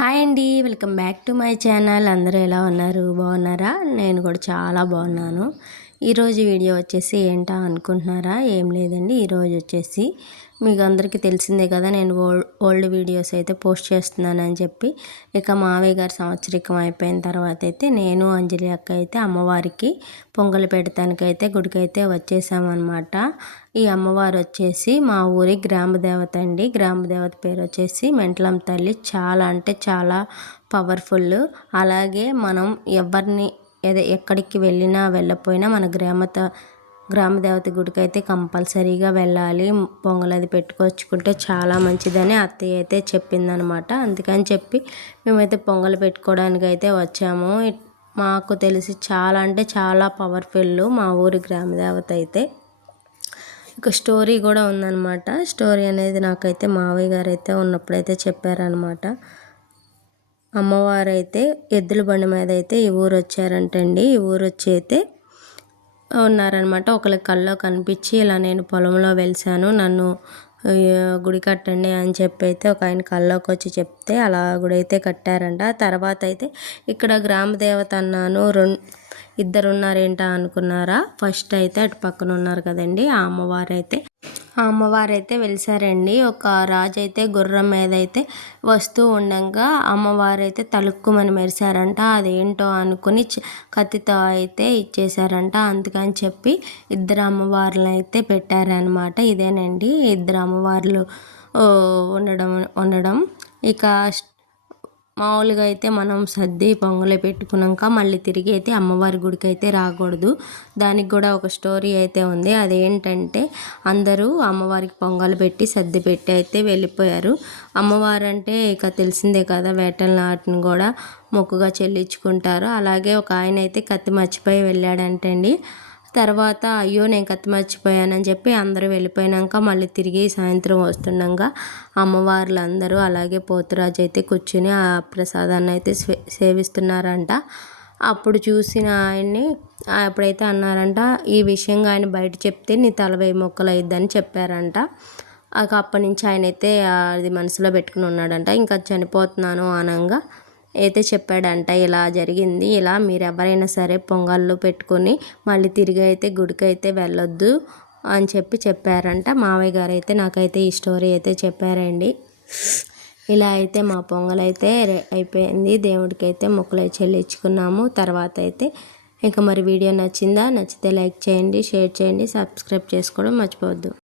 Hi అండి, welcome back to my channel. అందరూ ఎలా ఉన్నారు? బాగున్నారా? నేను కూడా చాలా బాగున్నాను. ఈరోజు వీడియో వచ్చేసి ఏంటా అనుకుంటున్నారా? ఏం లేదండి. ఈరోజు వచ్చేసి మీకు అందరికీ తెలిసిందే కదా, నేను ఓల్డ్ వీడియోస్ అయితే పోస్ట్ చేస్తున్నానని చెప్పి. ఇక మావయ్య గారి సంవత్సరికం అయిపోయిన తర్వాత అయితే నేను అంజలి అక్క అయితే అమ్మవారికి పొంగలు పెడతానికైతే గుడికైతే వచ్చేసామన్నమాట. ఈ అమ్మవారు వచ్చేసి మా ఊరి గ్రామదేవత అండి. గ్రామదేవత పేరు వచ్చేసి మెంటలమ్మ తల్లి. చాలా అంటే చాలా పవర్ఫుల్. అలాగే మనం ఎవరిని ఎక్కడికి వెళ్ళినా వెళ్ళకపోయినా మన గ్రామదేవత గుడికి అయితే కంపల్సరీగా వెళ్ళాలి. పొంగల్ అది పెట్టుకొచ్చుకుంటే చాలా మంచిదని అత్తయ్య అయితే చెప్పిందనమాట. అందుకని చెప్పి మేమైతే పొంగల్ పెట్టుకోవడానికి అయితే వచ్చాము. మాకు తెలిసి చాలా అంటే చాలా పవర్ఫుల్ మా ఊరి గ్రామదేవత అయితే. ఒక స్టోరీ కూడా ఉందన్నమాట. స్టోరీ అనేది నాకైతే మావయ్య గారు అయితే ఉన్నప్పుడైతే చెప్పారనమాట. అమ్మవారు అయితే ఎద్దుల బండి మీద అయితే ఈ ఊరు వచ్చారంటండి. ఈ ఊరు వచ్చి అయితే ఉన్నారనమాట. ఒకరికి కల్లో కనిపించి ఇలా నేను పొలంలో వెలిసాను, నన్ను గుడి కట్టండి అని చెప్పి అయితే ఒక ఆయన కల్లోకి వచ్చి చెప్తే అలా గుడి అయితే కట్టారంట. తర్వాత అయితే ఇక్కడ గ్రామ దేవత అన్నాను, ఇద్దరు ఉన్నారేంటా అనుకున్నారా? ఫస్ట్ అయితే అటు పక్కన ఉన్నారు కదండి, ఆ అమ్మవారైతే వెలిసారండి. ఒక రాజు అయితే గుర్రం మీద అయితే వస్తూ ఉండగా అమ్మవారైతే తలుక్కుమని మెరిశారంట. అదేంటో అనుకుని కత్తితో అయితే ఇచ్చేసారంట. అందుకని చెప్పి ఇద్దరు అమ్మవార్లను అయితే పెట్టారనమాట. ఇదేనండి ఇద్దరు అమ్మవార్లు ఉండడం. ఇక మామూలుగా అయితే మనం సర్ది పొంగలి పెట్టుకున్నాక మళ్ళీ తిరిగి అయితే అమ్మవారి గుడికి అయితే రాకూడదు. దానికి కూడా ఒక స్టోరీ అయితే ఉంది. అదేంటంటే అందరూ అమ్మవారికి పొంగలు పెట్టి సర్ది పెట్టి అయితే వెళ్ళిపోయారు. అమ్మవారు అంటే ఇక తెలిసిందే కదా, వేటల నాటిని కూడా మొక్కుగా చెల్లించుకుంటారు. అలాగే ఒక ఆయన అయితే కత్తి మర్చిపోయి వెళ్ళాడంటండి. తర్వాత అయ్యో నేను కత్తి మర్చిపోయానని చెప్పి అందరూ వెళ్ళిపోయాక మళ్ళీ తిరిగి సాయంత్రం వస్తుండగా అమ్మవార్లు అందరూ అలాగే పోతురాజు అయితే కూర్చుని ఆ ప్రసాదాన్ని అయితే సేవిస్తున్నారంట. అప్పుడు చూసిన ఆయన్ని అప్పుడైతే అన్నారంట, ఈ విషయంగా ఆయన బయట చెప్తే నీ తల 1000 మొక్కలు అయిద్దని చెప్పారంట. అప్పటి నుంచి ఆయన అయితే అది మనసులో పెట్టుకుని ఉన్నాడంట. ఇంకా చనిపోతున్నాను అనంగా అయితే చెప్పాడంట, ఇలా జరిగింది, ఇలా మీరు ఎవరైనా సరే పొంగళ్ళు పెట్టుకొని మళ్ళీ తిరిగి అయితే గుడికి అయితే వెళ్ళొద్దు అని చెప్పారంట. మావయ్య గారు అయితే నాకైతే ఈ స్టోరీ అయితే చెప్పారండి. ఇలా అయితే మా పొంగల్ అయితే అయిపోయింది. దేవుడికి అయితే మొక్కులు చెల్లించుకున్నాము. తర్వాత అయితే ఇక మరి వీడియో నచ్చితే లైక్ చేయండి, షేర్ చేయండి, సబ్స్క్రైబ్ చేసుకోవడం మర్చిపోవద్దు.